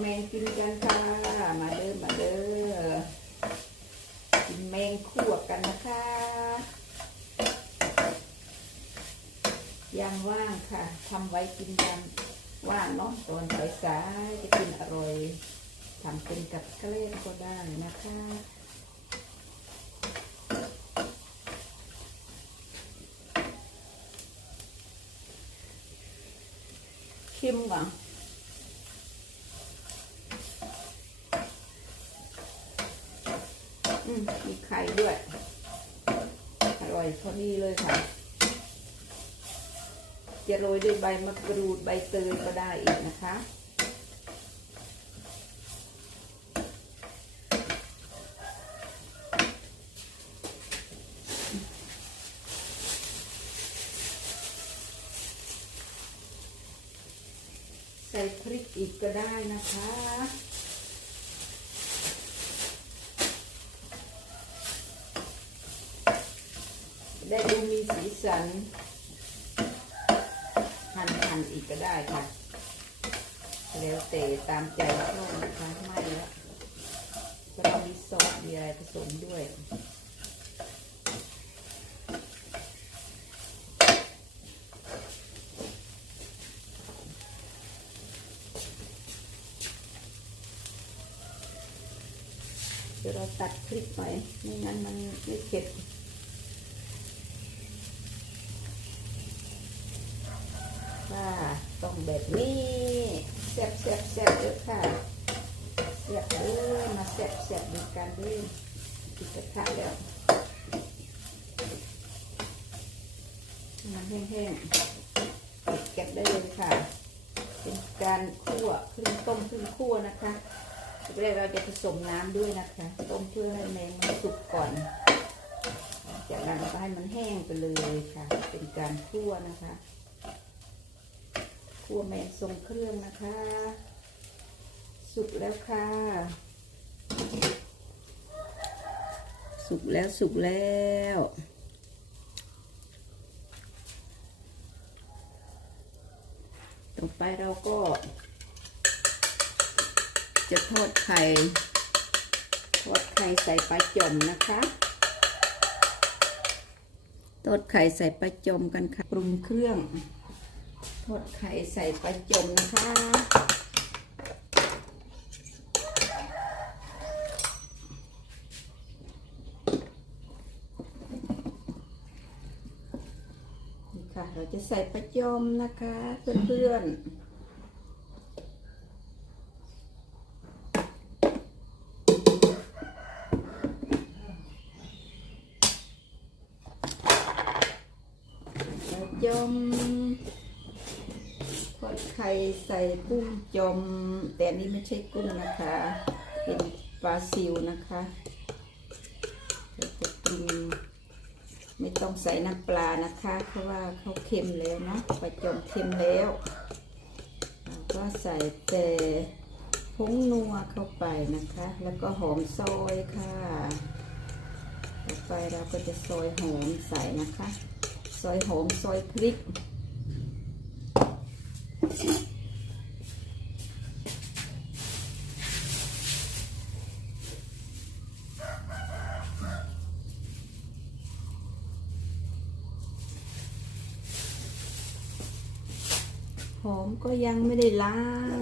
แมงกินกันค่ะ มาเด้อมาเด้อกินแมงคั่วกันนะคะยามว่างค่ะทำไว้กินยามว่างเนาะตอนสายๆจะกินอร่อยทำเป็นกับเกล้มก็ได้นะคะ ชิมก่อนอื มีไข่ด้วย อร่อยพอดีเลยค่ะ จะโรยด้วยใบมะกรูดใบเตยก็ได้อีกนะคะใส่พริกอีกก็ได้นะคะ ได้ดูมีสีสัน หั่นอีกก็ได้ค่ะ แล้วแต่ตามใจชอบนะคะไม่แล้วจะมีซอสมีอะไรผสมด้วยเดี๋ยวเราตัดคลิปไปไม่งั้นมันไม่เก็บ ค่ะต้องแบบนี้แซ่บแซ่บแซ่บเยอะค่ะแซ่บเด้อมาแซ่บแซ่บด้วยกันเด้วย ติดกระทะแล้วมันแห้งๆปิดแก๊สได้เลยค่ะ เป็นการคั่วครึ่งต้มครึ่งคั่วนะคะทีแรกเราจะผสมน้ำด้วยนะคะ ต้มเพื่อให้แมงมันสุกก่อน จากนั้นก็ให้มันแห้งไปเลยค่ะ เป็นการคั่วนะคะคั่วแมงทรงเครื่องนะคะ สุกแล้วค่ะ สุกแล้วสุกแล้วต่อไปเราก็ จะทอดไข่ ทอดไข่ใส่ปลาจมนะคะ ทอดไข่ใส่ปลาจมกันค่ะ ปรุงเครื่อง ทอดไข่ใส่ปลาจมนะคะ เราจะใส่ปลาจมนะคะ เพื่อนๆปลาจมทอดไข่ใส่กุ้งจม แต่นี้ไม่ใช่กุ้งนะคะ เป็นปลาซิวนะคะจะกิน ไม่ต้องใส่น้ำปลานะคะ เพราะว่าเขาเค็มแล้วเนาะปลาจมเค็มแล้วเราก็ใส่แต่ผงนัวเข้าไปนะคะ แล้วก็หอมซอยค่ะ ต่อไปเราก็จะซอยหอมใส่นะคะ ซอยหอมซอยพริก หอมก็ยังไม่ได้ล้าง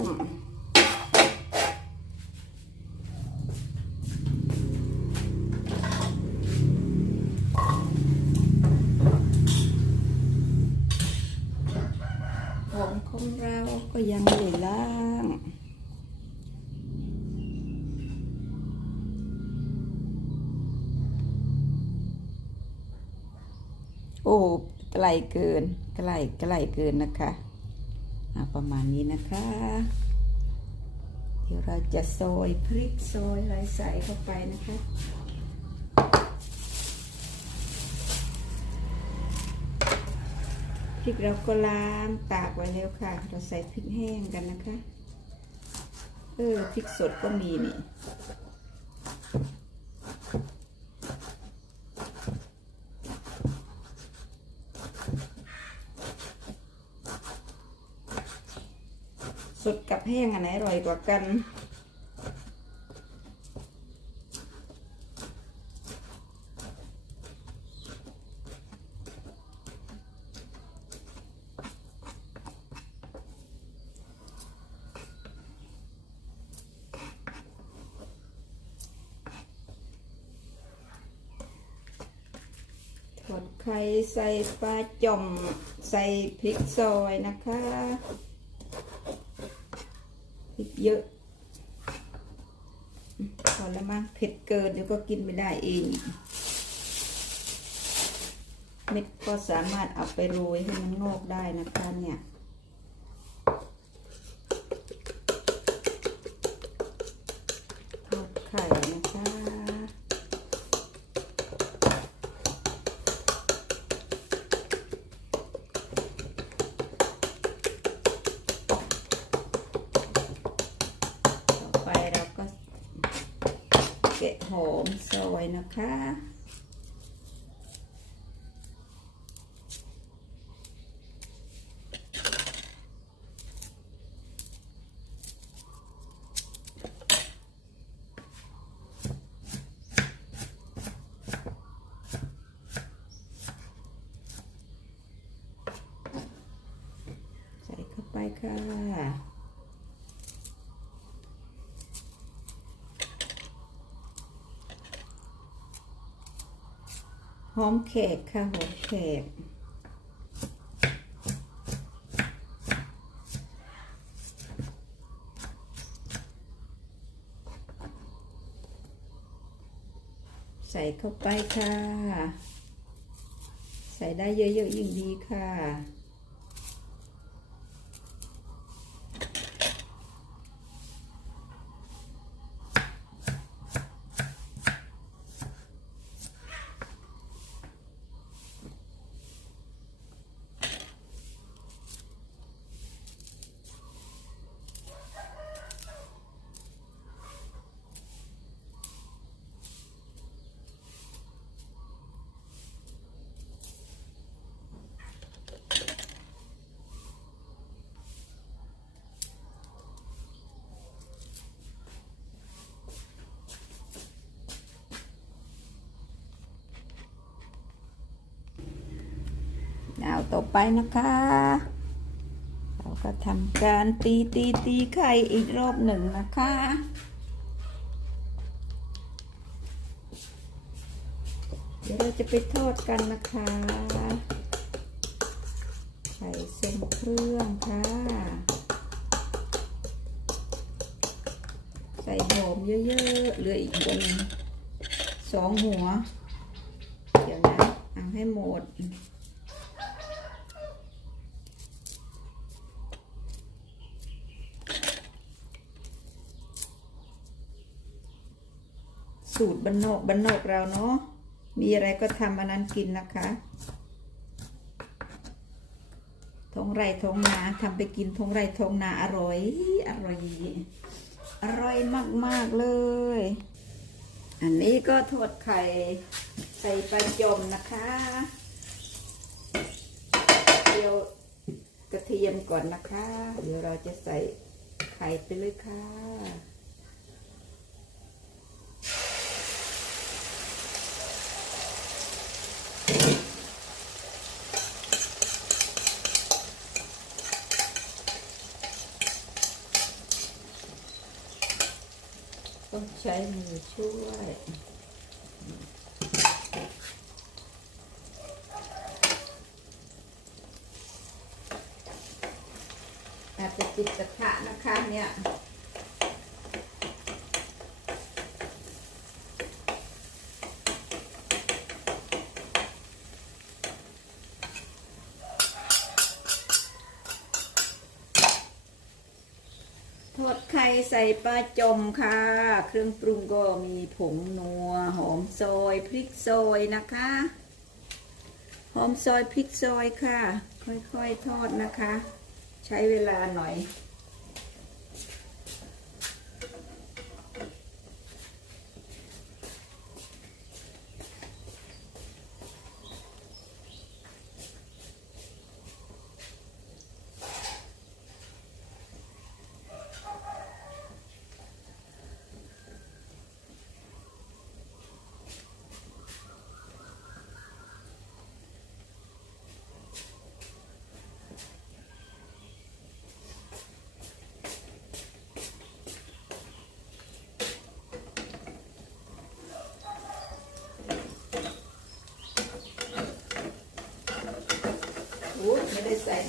หอมของเราก็ยังไม่ได้ล้างโอ้ไกลเกินไกลไกลเกินนะคะอะ ประมาณนี้นะคะ เดี๋ยวเราจะซอยพริกซอยอะไรใส่เข้าไปนะคะพริกเราก็ล้างตากไว้แล้วค่ะ เราใส่พริกแห้งกันนะคะ เออพริกสดก็มีนี่ สดกับแห้งอันไหนอร่อยกว่ากัน ถอดไข่ใส่ปลาจ่อม ใส่พริกซอยนะคะ เยอะพอแล้วมั้งเผ็ดเกินเดี๋ยวก็กินไม่ได้เองเม็ดก็สามารถเอาไปโรยให้มันงอกได้นะคะเนี่ยทอดไข่นะคะ ต่อไปเราก็แกะหอมซอย นะคะ ใส่เข้าไปค่ะ หอมแขกค่ะหอมแขกใส่เข้าไปค่ะ ใส่ได้เยอะๆยิ่งดีค่ะ เอา ต่อไปนะคะ เราก็ทำการตีตีตีไข่อีกรอบหนึ่งนะคะเดี๋ยวเราจะไปทอดกันนะคะใส่เส้นเครื่องค่ะ ใส่หอมเยอะๆเหลืออีกคนงสองหัว เดี๋ยวนะเอาให้หมด สูตรบ้านนกบ้านนกเราเนาะมีอะไรก็ทำอันนั้นกินนะคะท้องไร่ท้องนาทำไปกินท้องไร่ท้องนาอร่อย อร่อย อร่อยมาก ๆ เลย อันนี้ก็ทอดไข่ใส่ปลาจอมนะคะเดี๋ยวกระเทียมก่อนนะคะ เดี๋ยวเราจะใส่ไข่ไปเลยค่ะ ต้องใช้มือช่วยอาจจะติดกระทะนะคะเนี่ย ท อดไข่ ใส่ปลาจมค่ะ เครื่องปรุงก็มีผงนัว หอมซอยพริกซอยนะคะ หอมซอยพริกซอยค่ะ ค่อยๆทอดนะคะ ใช้เวลาหน่อย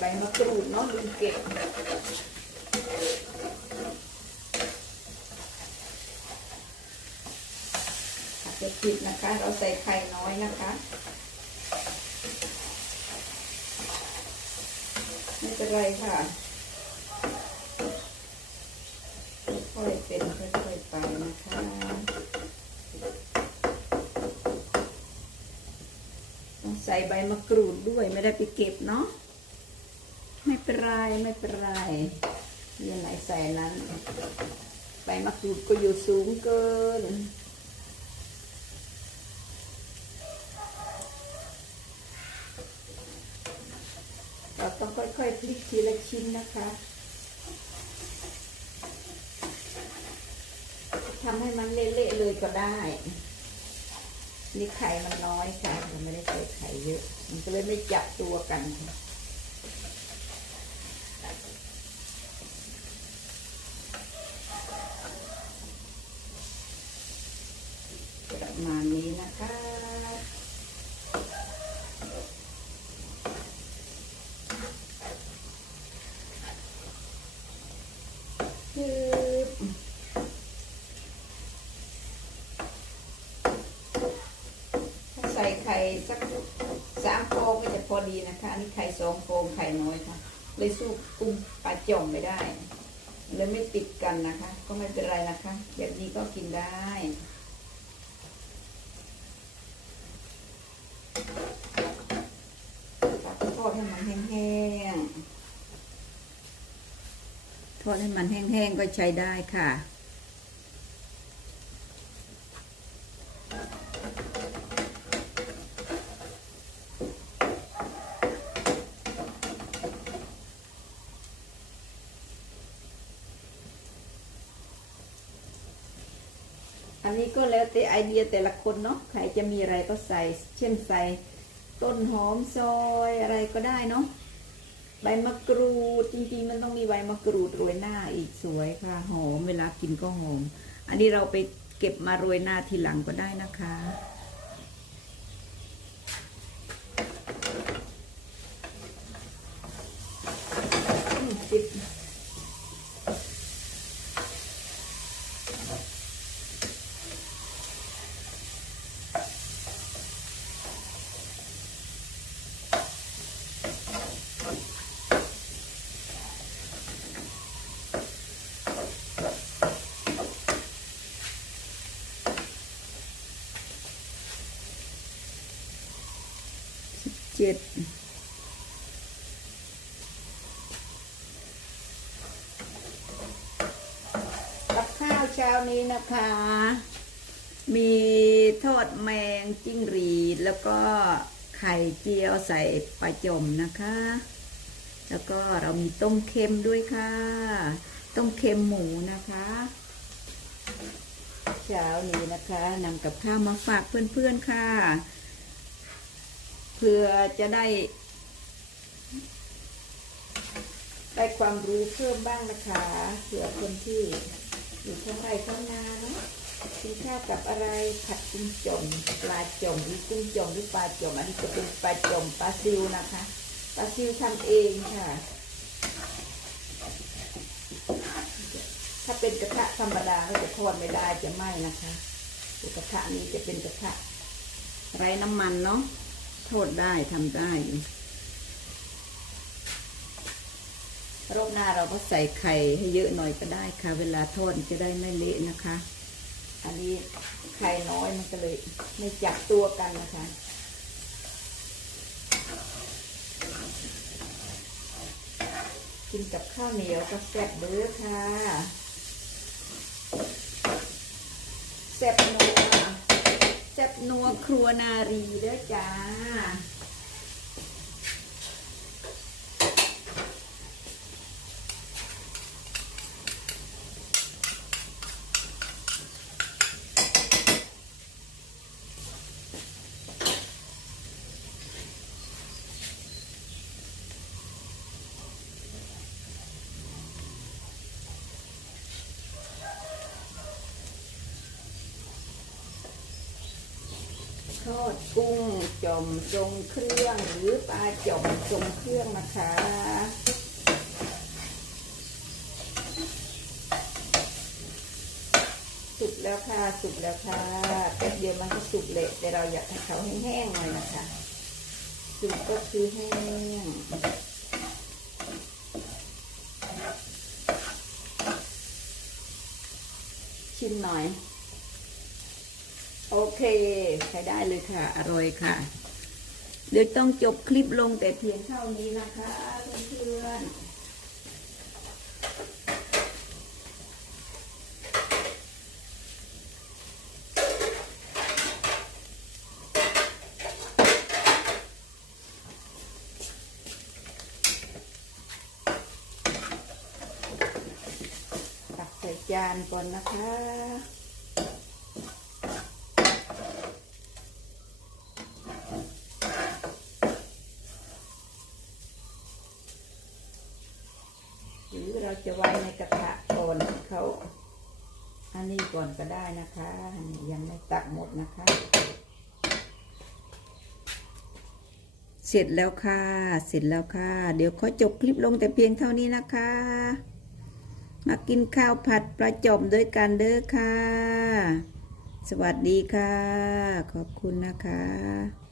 บมะกรูดเนาะลืมเก็บอาจจะผิดนะคะ เราใส่ไข่น้อยนะคะไม่เป็นไรค่ะค่อยๆเป็นค่อยๆไปนะคะต้องใส่ใบมะกรูดด้วยไม่ได้ไปเก็บเนาะ ไม่เป็นไรไม่เป็นไรเรื่องไหนใส่นั้นใบมะกรูดก็อยู่สูงเกิน เราต้องค่อยๆพลิกทีละชิ้นนะคะทำให้มันเละๆเลยก็ได้ นี่ไข่มันน้อยค่ะเราไม่ได้ใส่ไข่เยอะ มันก็เลยไม่จับตัวกันค่ะมาณนี้นะคะคือ ถ้าใส่ไข่สักสามฟองก็จะพอดีนะคะอันนี้ไข่สองฟองไข่น้อยค่ะ เลยสู้กุ้งปลาจ่อมไม่ได้เลยไม่ติดกันนะคะ ก็ไม่เป็นไรนะคะ แบบนี้ก็กินได้ตักทอดให้มันแห้งๆทอดให้มันแห้งๆก็ใช้ได้ค่ะ นนี้ก็แล้วแต่ไอเดียแต่ละคนเนาะใครจะมีอะไรก็ใส่ เช่นใส่ต้นหอมซอยอะไรก็ได้เนาะใบมะกรูดจริงๆ มันต้องมีใบมะกรูดโรยหน้าอีกสวยค่ะหอมเวลากินก็หอม อันนี้เราไปเก็บมาโรยหน้าทีหลังก็ได้นะคะติด จ็ดกับข้าวเช้านี้นะคะ มีทอดแมงจิ้งหรีด แล้วก็ไข่เจียวใส่ปลาจมนะคะ แล้วก็เรามีต้มเค็มด้วยค่ะ ต้มเค็มหมูนะคะเช้านี้นะคะนำกับข้าวมาฝากเพื่อนๆค่ะ พื่อจะได้ ได้ความรู้เพิ่มบ้างนะคะเผื่อคนที่อยู่ข้างไร่ข้างนาเนาะกินข้าวกับอะไรผัดกุ้งจมปลาจมหรือกุ้งจมหรือปลาจมอันนี้จะเป็นปลาจมปลาซิวนะคะปลาซิวทำเองค่ะ ถ้าเป็นกระทะธรรมดาก็จะทอดไม่ได้จะไหม้นะคะกระทะนี้จะเป็นกระทะไร้น้ำมันเนาะ ทษได้ทำได้รอบหน้าเราก็ใส่ไข่ให้เยอะหน่อยก็ได้ค่ะ เวลาทอดจะได้ไม่เละนะคะ อันนี้ไข่น้อยมันก็เลยไม่จับตัวกันนะคะกินกับข้าวเหนียวก็แซ่บเด้อค่ะแซ่บนัว จับนัวครัวนารีเด้อจ้า ทอด กุ้งจมทรงเครื่องหรือปลาจมทรงเครื่องนะคะสุกแล้วค่ะสุกแล้วค่ะแป๊บเดียวมันก็สุกเละแต่เราอยากให้เขาแห้งๆหน่อยนะคะสุกก็คือแห้งชิมหน่อย โอเค ใช้ได้เลยค่ะ อร่อยค่ะ เดี๋ยวต้องจบคลิปลงแต่เพียงเท่านี้นะคะเพื่อนตักใส่จานก่อนนะคะ หรือเราจะไว้ในกระทะก่อนให้เขาอันนี้ก่อ นะคะ ยังไม่ตักหมดนะคะ เสร็จแล้วค่ะ เสร็จแล้วค่ะ เดี๋ยวขอจบคลิปลงแต่เพียงเท่านี้นะคะ มากินข้าวผัดปลาจอมด้วยกันเด้อค่ะ สวัสดีค่ะ ขอบคุณนะคะ